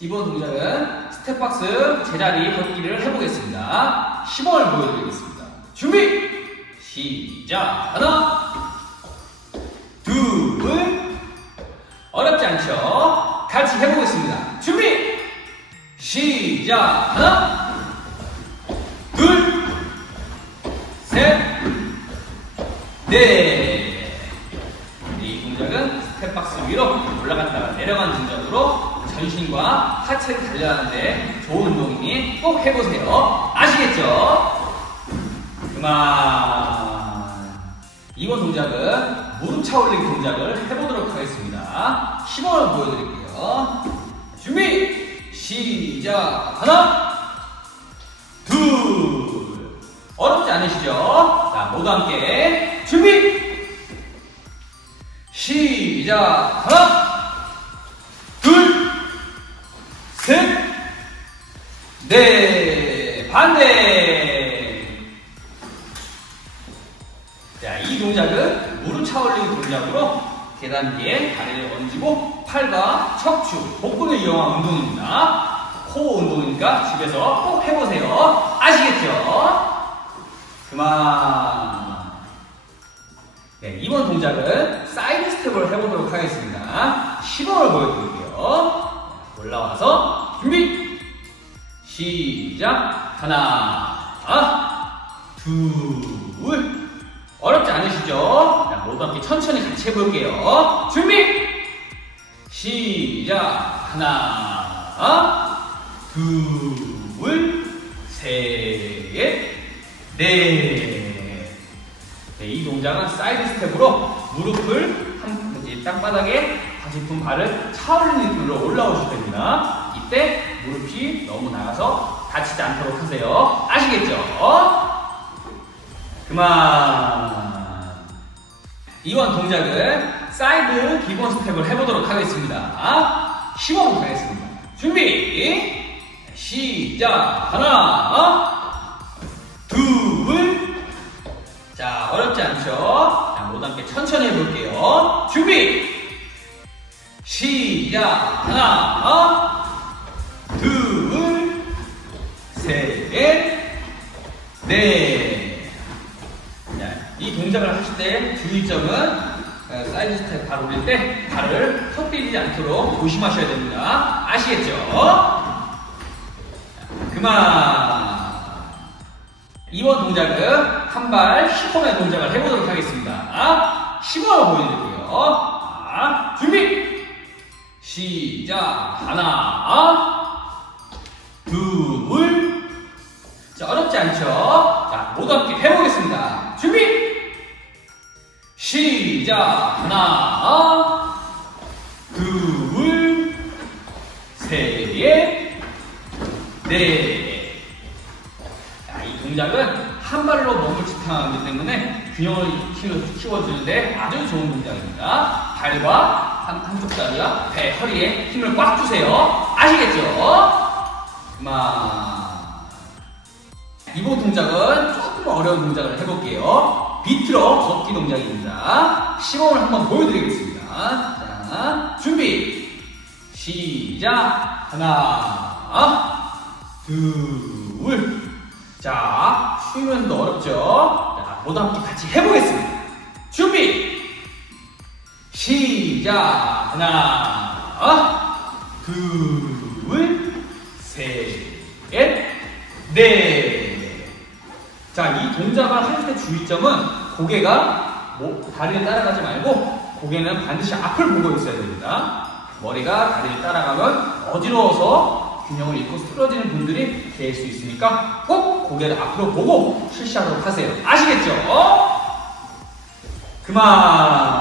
이번 동작은 스텝박스 제자리 걷기를 해보겠습니다. 시범을 보여드리겠습니다. 준비! 시작! 하나, 둘, 어렵지 않죠? 같이 해보겠습니다. 준비! 시작! 하나, 둘, 셋, 넷. 이 동작은 스텝박스 위로 올라갔다가 내려가는 동작으로 전신과 하체를 단련하는데 좋은 운동이니 꼭 해보세요. 아시겠죠? 그만. 이번 동작은 무릎 차올리기 동작을 해보도록 하겠습니다. 시범을 보여드릴게요. 준비! 시작! 하나, 둘. 어렵지 않으시죠? 자, 모두 함께 준비! 시작! 하나, 넷, 반대! 자, 이 동작은 무릎 차올리기 동작으로 계단 위에 다리를 얹고 팔과 척추, 복근을 이용한 운동입니다. 코 운동이니까 집에서 꼭 해보세요. 아시겠죠? 그만. 네, 이번 동작은 사이드 스텝을 해보도록 하겠습니다. 시범을 보여드릴게요. 올라와서 준비! 시작! 하나, 둘, 어렵지 않으시죠? 자, 모두 함께 천천히 같이 해볼게요. 준비! 시작! 하나, 둘, 셋, 넷. 네, 이 동작은 사이드 스텝으로 무릎을 한, 땅바닥에 가슴품 발을 차올리는 느낌으로 올라오셔야 됩니다. 이때 무릎이 너무 나가서 다치지 않도록 하세요. 아시겠죠? 그만. 이번 동작은 사이드 기본 스텝을 해보도록 하겠습니다. 시범 가겠습니다. 준비, 시작. 하나, 둘, 자, 어렵지 않죠? 자, 모두 함께 천천히 해볼게요. 준비! 시작! 하나, 넷. 자, 이 동작을 하실 때 주의점은 어, 사이드 스텝 발 올릴 때 발을 터뜨리지 않도록 조심하셔야 됩니다. 아시겠죠? 자, 그만. 이번 동작은 한발 슈퍼맨 동작을 해보도록 하겠습니다. 시범을 보여드릴게요. 자, 준비! 시작! 하나, 둘, 자, 어렵지 않죠? 자, 모두 함께 해보겠습니다. 준비! 시작! 하나, 둘, 셋, 넷. 자, 이 동작은 한 발로 몸을 지탱하기 때문에 균형을 키워- 키워주는데 아주 좋은 동작입니다. 발과 한, 한쪽 다리와 배, 허리에 힘을 꽉 주세요. 아시겠죠? 그만. 이번 동작은 조금 어려운 동작을 해볼게요. 비틀어 걷기 동작입니다. 시범을 한번 보여드리겠습니다. 자, 준비. 시작. 하나, 둘. 자, 쉬면도 어렵죠? 자, 모두 함께 같이 해보겠습니다. 준비! 시작! 하나, 둘, 셋, 넷. 자, 이 동작을 할 때 주의점은 고개가 뭐, 다리를 따라가지 말고 고개는 반드시 앞을 보고 있어야 됩니다. 머리가 다리를 따라가면 어지러워서 균형을 잃고 쓰러지는 분들이 계실 수 있으니까 꼭 고개를 앞으로 보고 실시하도록 하세요. 아시겠죠? 그만.